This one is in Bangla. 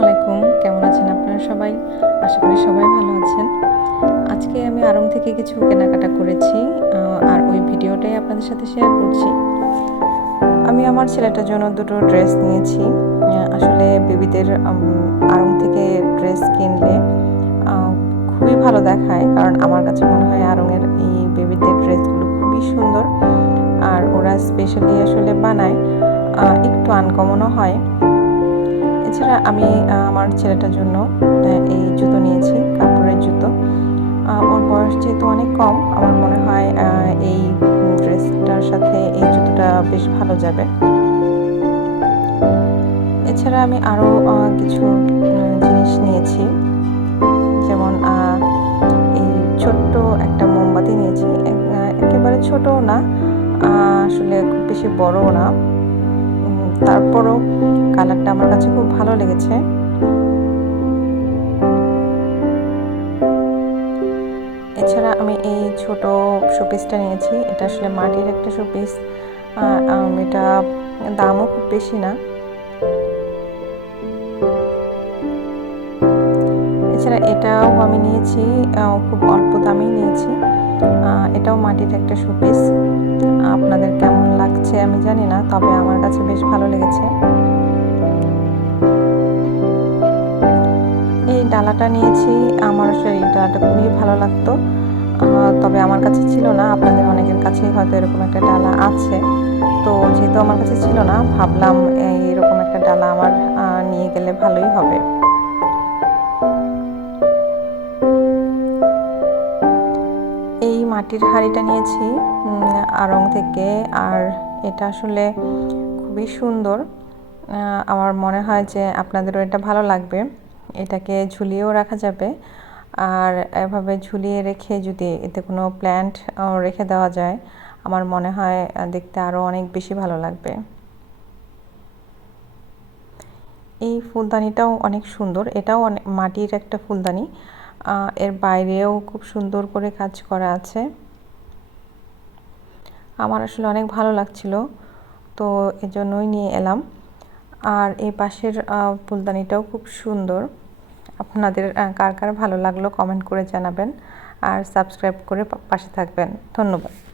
আলাইকুম। কেমন আছেন আপনারা সবাই? আশা করি সবাই ভালো আছেন। আজকে আমি আরং থেকে কিছু কেনাকাটা করেছি আর ওই ভিডিওটাই আপনাদের সাথে শেয়ার করছি। আমি আমার ছেলেটার জন্য দুটো ড্রেস নিয়েছি। আসলে বেবিদের আরং থেকে ড্রেস কিনলে খুবই ভালো দেখায়। কারণ আমার কাছে মনে হয় আরঙের এই বেবিদের ড্রেসগুলো খুবই সুন্দর। আর ওরা স্পেশালি আসলে বানায় একটু আনকমনও হয়। এছাড়া আমি আমার ছেলেটার জন্য এই জুতো নিয়েছি, কাপড়ের জুতো। ওর বয়স যেহেতু অনেক কম, আমার মনে হয় এই ড্রেসটার সাথে এই জুতোটা বেশ ভালো যাবে। এছাড়া আমি আরও কিছু জিনিস নিয়েছি। যেমন এই ছোট্ট একটা মোমবাতি নিয়েছি। একেবারে ছোটও না আসলে খুব বেশি বড়ও না। তারপরও কালারটা আমার কাছে খুব ভালো লেগেছে। এছাড়া আমি এই ছোট শোপিসটা নিয়েছি। এটা আসলে মাটির একটা শোপিস। এটা দামও খুব বেশি না। এছাড়া এটাও আমি নিয়েছি খুব অল্প দামেই নিয়েছি। এটাও মাটির একটা শোপিস। আপনাদের কেমন লাগছে আমি জানি না, তবে আমার কাছে বেশ ভালো লেগেছে। এই ডালাটা নিয়েছি, আমার এই ডালাটা খুবই ভালো লাগতো। তবে আমার কাছে ছিল না, আপনাদের অনেকের কাছেই হয়তো এরকম একটা ডালা আছে। তো যেহেতু আমার কাছে ছিল না, ভাবলাম এরকম একটা ডালা আমার নিয়ে গেলে ভালোই হবে। এই মাটির হাঁড়িটা নিয়েছি আড়ং থেকে। আর এটা আসলে খুবই সুন্দর। আমার মনে হয় যে আপনাদেরও এটা ভালো লাগবে। এটাকে ঝুলিয়েও রাখা যাবে। আর এভাবে ঝুলিয়ে রেখে যদি এতে কোনো প্ল্যান্ট রেখে দেওয়া যায়, আমার মনে হয় দেখতে আরও অনেক বেশি ভালো লাগবে। এই ফুলদানিটাও অনেক সুন্দর। এটাও অনেক মাটির একটা ফুলদানি। এর বাইরেও খুব সুন্দর করে কাজ করা আছে। আমার আসলে অনেক ভালো লাগছিল, তো এজন্যই নিয়ে এলাম। আর এই পাশের ফুলদানিটাও খুব সুন্দর। আপনাদের কার কার ভালো লাগল কমেন্ট করে জানাবেন। আর সাবস্ক্রাইব করে পাশে থাকবেন। ধন্যবাদ।